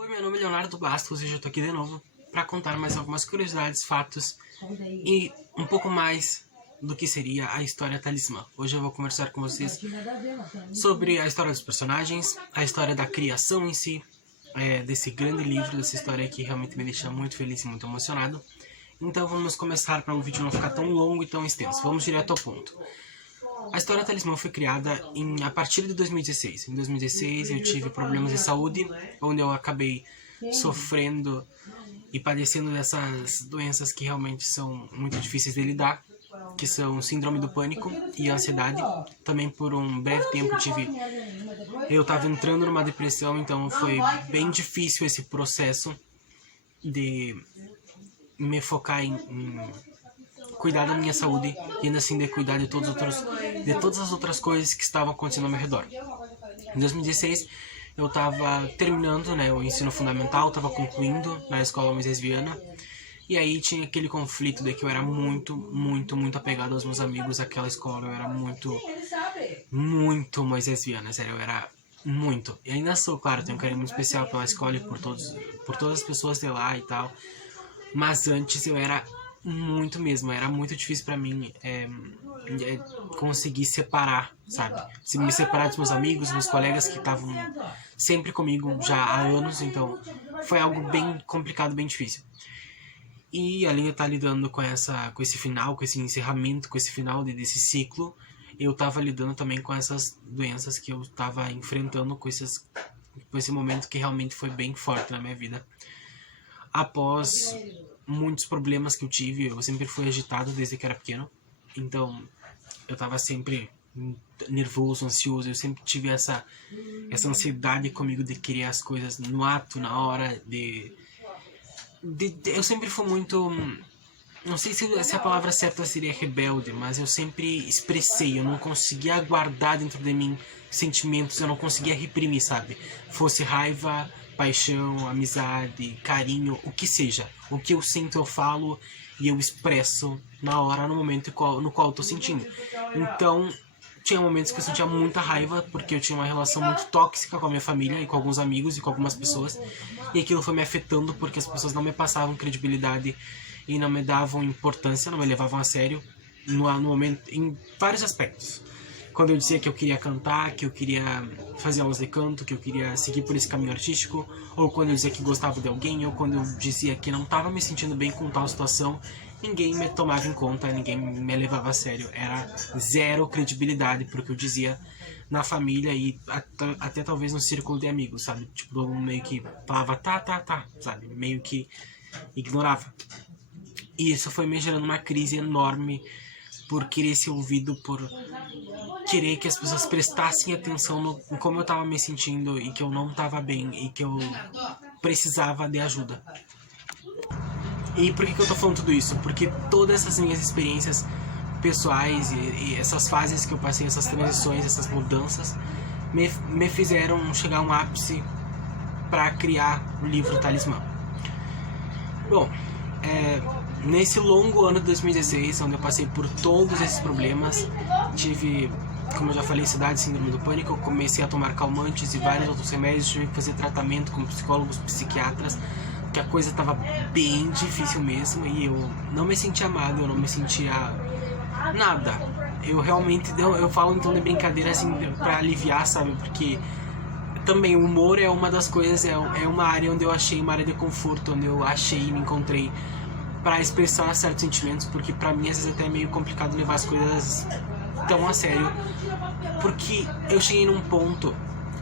Oi, meu nome é Leonardo Bastos e eu tô aqui de novo para contar mais algumas curiosidades, fatos e um pouco mais do que seria a história Talismã. Hoje eu vou conversar com vocês sobre a história dos personagens, a história da criação em si, desse grande livro, dessa história que realmente me deixa muito feliz e muito emocionado. Então vamos começar para o vídeo não ficar tão longo e tão extenso. Vamos direto ao ponto. A história Talismã foi criada a partir de 2016. Em 2016 eu tive problemas de saúde, onde eu acabei sofrendo e padecendo dessas doenças que realmente são muito difíceis de lidar, que são síndrome do pânico e ansiedade. Também por um breve tempo eu estava entrando numa depressão, então foi bem difícil esse processo de me focar em cuidar da minha saúde e ainda assim de cuidar de todas as outras coisas que estavam acontecendo ao meu redor. Em 2016 eu estava terminando o ensino fundamental, estava concluindo na escola Moisés Viana, e aí tinha aquele conflito de que eu era muito apegado aos meus amigos daquela escola. Eu era muito Moisés Viana, sério, eu era muito. E ainda sou, claro, tenho um carinho muito especial pela escola e por todas as pessoas de lá e tal, mas antes eu era muito mesmo, era muito difícil pra mim conseguir separar, sabe? Me separar dos meus amigos, meus colegas que estavam sempre comigo já há anos, então foi algo bem complicado, bem difícil. E além de estar lidando com esse final, com esse encerramento, com esse final desse ciclo, eu tava lidando também com essas doenças que eu tava enfrentando, com esse momento que realmente foi bem forte na minha vida. Após muitos problemas que eu tive, eu sempre fui agitado desde que era pequeno, então eu tava sempre nervoso, ansioso, eu sempre tive essa ansiedade comigo de querer as coisas no ato, na hora, eu sempre fui muito, não sei se a palavra certa seria rebelde, mas eu sempre expressei, eu não conseguia guardar dentro de mim sentimentos, eu não conseguia reprimir, sabe? Fosse raiva, paixão, amizade, carinho, o que seja. O que eu sinto eu falo e eu expresso na hora, no momento no qual eu tô sentindo. Então, tinha momentos que eu sentia muita raiva porque eu tinha uma relação muito tóxica com a minha família e com alguns amigos e com algumas pessoas. E aquilo foi me afetando porque as pessoas não me passavam credibilidade e não me davam importância, não me levavam a sério no momento, em vários aspectos. Quando eu dizia que eu queria cantar, que eu queria fazer aulas de canto, que eu queria seguir por esse caminho artístico, ou quando eu dizia que gostava de alguém, ou quando eu dizia que não estava me sentindo bem com tal situação, ninguém me tomava em conta, ninguém me levava a sério. Era zero credibilidade pro que eu dizia na família e até talvez no círculo de amigos, sabe? Tipo, todo mundo meio que falava tá, sabe? Meio que ignorava. E isso foi me gerando uma crise enorme por querer ser ouvido, por querer que as pessoas prestassem atenção no como eu tava me sentindo e que eu não tava bem e que eu precisava de ajuda. E por que eu tô falando tudo isso? Porque todas essas minhas experiências pessoais e essas fases que eu passei, essas transições, essas mudanças, me fizeram chegar a um ápice para criar o livro Talismã. Bom, nesse longo ano de 2016, onde eu passei por todos esses problemas, tive, como eu já falei, ansiedade, síndrome do pânico, eu comecei a tomar calmantes e vários outros remédios, tive que fazer tratamento com psicólogos, psiquiatras, que a coisa estava bem difícil mesmo e eu não me sentia amado, eu não me sentia nada. Eu realmente, eu falo então de brincadeira assim pra aliviar, sabe, porque também o humor é uma das coisas, é uma área onde eu achei uma área de conforto, onde eu achei e me encontrei para expressar certos sentimentos, porque pra mim às vezes até é meio complicado levar as coisas tão a sério, porque eu cheguei num ponto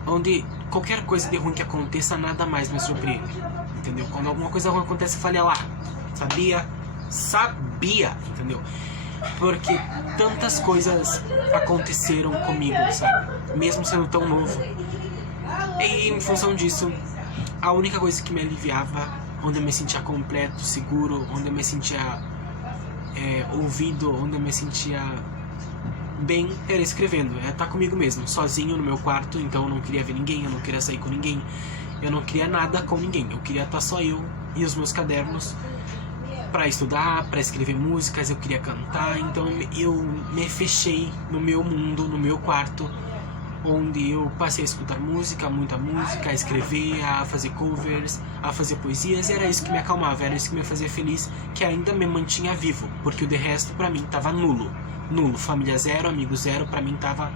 onde qualquer coisa de ruim que aconteça, nada mais me surpreende, entendeu? Quando alguma coisa ruim acontece, eu falei, lá, sabia, entendeu? Porque tantas coisas aconteceram comigo, sabe? Mesmo sendo tão novo. E em função disso, a única coisa que me aliviava, onde eu me sentia completo, seguro, onde eu me sentia ouvido, onde eu me sentia bem, era escrevendo, estar comigo mesmo, sozinho no meu quarto. Então eu não queria ver ninguém, eu não queria sair com ninguém, eu não queria nada com ninguém, eu queria estar só eu e os meus cadernos para estudar, para escrever músicas, eu queria cantar. Então eu me fechei no meu mundo, no meu quarto, onde eu passei a escutar música, muita música, a escrever, a fazer covers, a fazer poesias, e era isso que me acalmava, era isso que me fazia feliz, que ainda me mantinha vivo, porque o de resto pra mim tava nulo, família zero, amigo zero, pra mim tava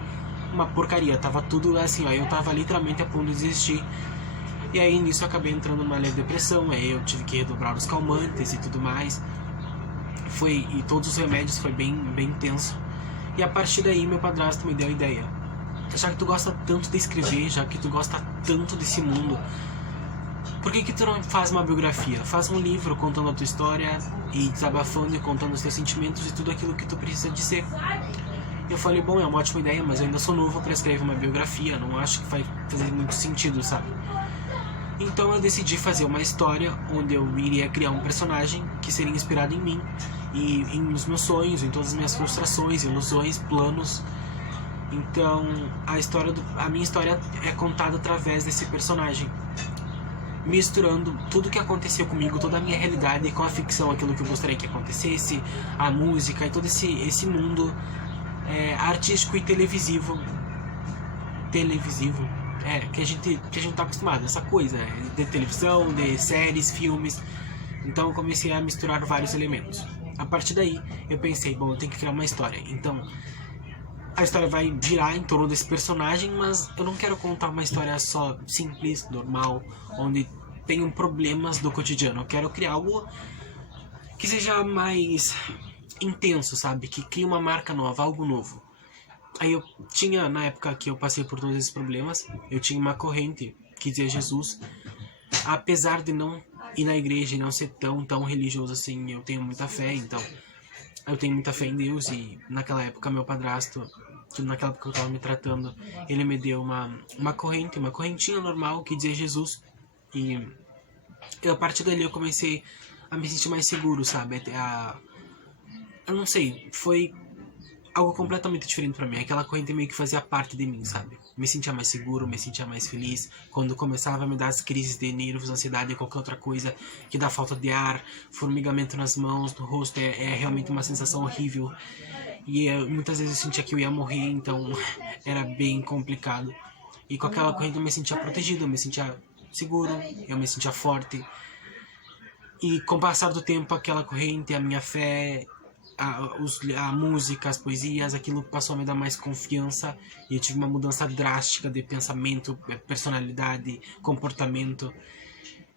uma porcaria, tava tudo assim, ó, eu tava literalmente a ponto de desistir. E aí nisso eu acabei entrando numa leve depressão, aí eu tive que redobrar os calmantes e tudo mais, e todos os remédios, foi bem tenso. E a partir daí meu padrasto me deu a ideia: já que tu gosta tanto de escrever, já que tu gosta tanto desse mundo, por que tu não faz uma biografia? Faz um livro contando a tua história e desabafando e contando os teus sentimentos e tudo aquilo que tu precisa dizer. Eu falei, bom, é uma ótima ideia, mas eu ainda sou novo pra escrever uma biografia, não acho que vai fazer muito sentido, sabe? Então eu decidi fazer uma história onde eu iria criar um personagem que seria inspirado em mim e nos meus sonhos, em todas as minhas frustrações, ilusões, planos. Então a minha história é contada através desse personagem, misturando tudo que aconteceu comigo, toda a minha realidade com a ficção, aquilo que eu gostaria que acontecesse, a música e todo esse mundo artístico e televisivo, que a gente tá acostumado, essa coisa de televisão, de séries, filmes. Então eu comecei a misturar vários elementos. A partir daí eu pensei, bom, eu tenho que criar uma história. Então a história vai girar em torno desse personagem, mas eu não quero contar uma história só simples, normal, onde tenham problemas do cotidiano. Eu quero criar algo que seja mais intenso, sabe? Que crie uma marca nova, algo novo. Aí eu tinha, na época que eu passei por todos esses problemas, eu tinha uma corrente que dizia Jesus. Apesar de não ir na igreja e não ser tão religioso assim, eu tenho muita fé, então eu tenho muita fé em Deus. E naquela época meu padrasto, que naquela época eu tava me tratando, ele me deu uma correntinha normal que dizia Jesus. E a partir dali eu comecei a me sentir mais seguro, sabe? Eu não sei, foi algo completamente diferente pra mim. Aquela corrente meio que fazia parte de mim, sabe? Me sentia mais seguro, me sentia mais feliz. Quando começava a me dar as crises de nervos, ansiedade e qualquer outra coisa que dá falta de ar, formigamento nas mãos, no rosto, é realmente uma sensação horrível. E muitas vezes eu sentia que eu ia morrer, então era bem complicado. E com aquela corrente eu me sentia protegido, eu me sentia seguro, eu me sentia forte. E com o passar do tempo, aquela corrente, a minha fé, a música, as poesias, aquilo passou a me dar mais confiança. E eu tive uma mudança drástica de pensamento, personalidade, comportamento.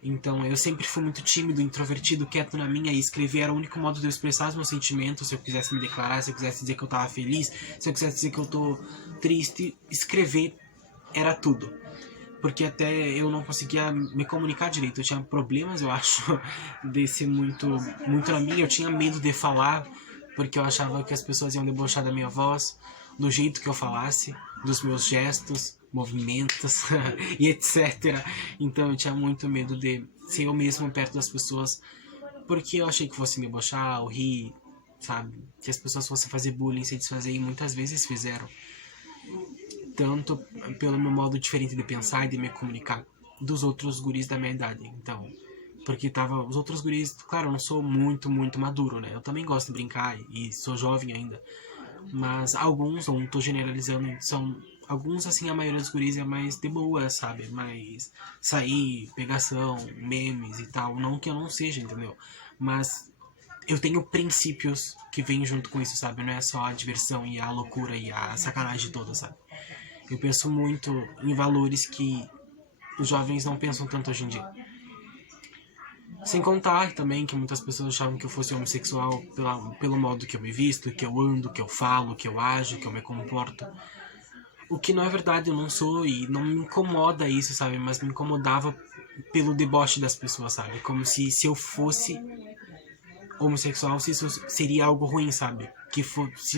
Então eu sempre fui muito tímido, introvertido, quieto na minha, e escrever era o único modo de eu expressar os meus sentimentos. Se eu quisesse me declarar, se eu quisesse dizer que eu tava feliz, se eu quisesse dizer que eu tô triste, escrever era tudo. Porque até eu não conseguia me comunicar direito, eu tinha problemas, eu acho, de ser muito na minha. Eu tinha medo de falar, porque eu achava que as pessoas iam debochar da minha voz, do jeito que eu falasse, dos meus gestos, movimentos e etc. Então eu tinha muito medo de ser eu mesmo perto das pessoas, porque eu achei que fosse me debochar ou rir, sabe? Que as pessoas fossem fazer bullying, se desfazer, e muitas vezes fizeram. Tanto pelo meu modo diferente de pensar e de me comunicar dos outros guris da minha idade. Então, porque os outros guris, claro, eu não sou muito maduro, né? Eu também gosto de brincar e sou jovem ainda. Mas alguns, não tô generalizando, são alguns, assim, a maioria dos guris é mais de boa, sabe? Mais sair, pegação, memes e tal. Não que eu não seja, entendeu? Mas eu tenho princípios que vêm junto com isso, sabe? Não é só a diversão e a loucura e a sacanagem toda, sabe? Eu penso muito em valores que os jovens não pensam tanto hoje em dia. Sem contar também que muitas pessoas achavam que eu fosse homossexual pelo modo que eu me visto, que eu ando, que eu falo, que eu ajo, que eu me comporto. O que não é verdade, eu não sou, e não me incomoda isso, sabe? Mas me incomodava pelo deboche das pessoas, sabe? Como se eu fosse homossexual, se isso seria algo ruim, sabe?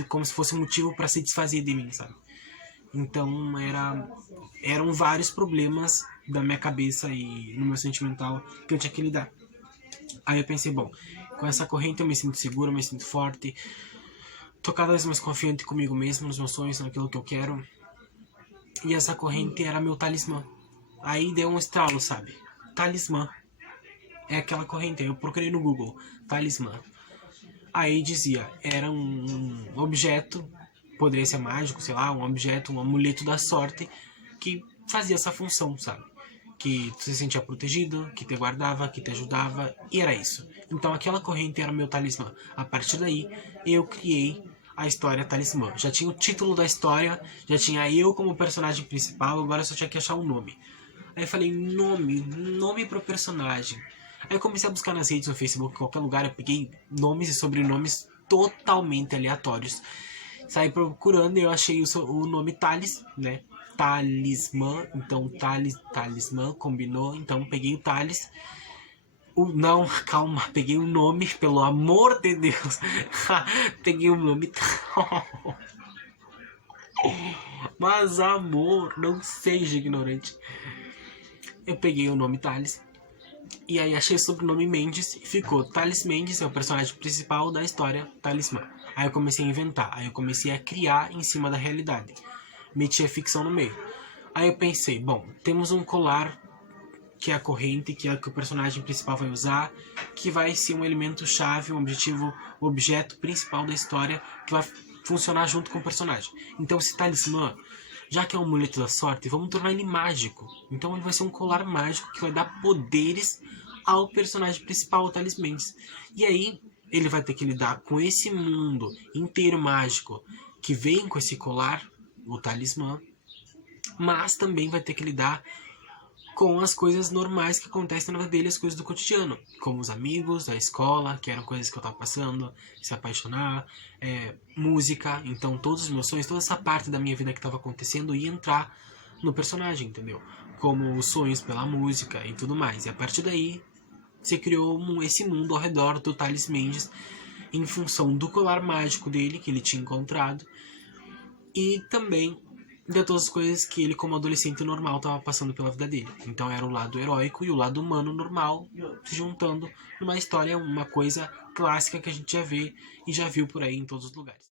Como se fosse um motivo para se desfazer de mim, sabe? Então eram vários problemas da minha cabeça e no meu sentimental que eu tinha que lidar. Aí eu pensei, bom, com essa corrente eu me sinto seguro, eu me sinto forte, tô cada vez mais confiante comigo mesmo, nos meus sonhos, naquilo que eu quero. E essa corrente era meu talismã. Aí deu um estralo, sabe? Talismã. É aquela corrente, eu procurei no Google, talismã. Aí dizia, era um objeto poderia ser mágico, sei lá, um objeto, um amuleto da sorte que fazia essa função, sabe? Que tu se sentia protegido, que te guardava, que te ajudava, e era isso. Então aquela corrente era meu talismã. A partir daí, eu criei a história Talismã. Já tinha o título da história, já tinha eu como personagem principal, agora só tinha que achar um nome. Aí eu falei, nome pro personagem. Aí eu comecei a buscar nas redes, no Facebook, em qualquer lugar, eu peguei nomes e sobrenomes totalmente aleatórios. Saí procurando e eu achei o nome Thales, né? Talismã, então talismã combinou, então peguei o Thales. Não, calma, peguei o nome, pelo amor de Deus. Peguei o nome. Mas amor, não seja ignorante. Eu peguei o nome Thales. E aí achei o sobrenome Mendes e ficou Thales Mendes, é o personagem principal da história Talismã. Aí eu comecei a inventar, aí eu comecei a criar em cima da realidade. Meti a ficção no meio. Aí eu pensei, bom, temos um colar que é a corrente, que é o que o personagem principal vai usar, que vai ser um elemento chave, um objetivo, o objeto principal da história que vai funcionar junto com o personagem. Então esse talismã, já que é um amuleto da sorte, vamos tornar ele mágico. Então ele vai ser um colar mágico que vai dar poderes ao personagem principal, o Thales Mendes. E aí ele vai ter que lidar com esse mundo inteiro mágico que vem com esse colar, o talismã, mas também vai ter que lidar com as coisas normais que acontecem na vida dele, as coisas do cotidiano, como os amigos, a escola, que eram coisas que eu tava passando, se apaixonar, música, então todos os meus sonhos, toda essa parte da minha vida que tava acontecendo ia entrar no personagem, entendeu? Como os sonhos pela música e tudo mais. E a partir daí, se criou esse mundo ao redor do Thales Mendes, em função do colar mágico dele, que ele tinha encontrado, e também de todas as coisas que ele, como adolescente normal, estava passando pela vida dele. Então era o lado heróico e o lado humano normal se juntando numa história, uma coisa clássica que a gente já vê e já viu por aí em todos os lugares.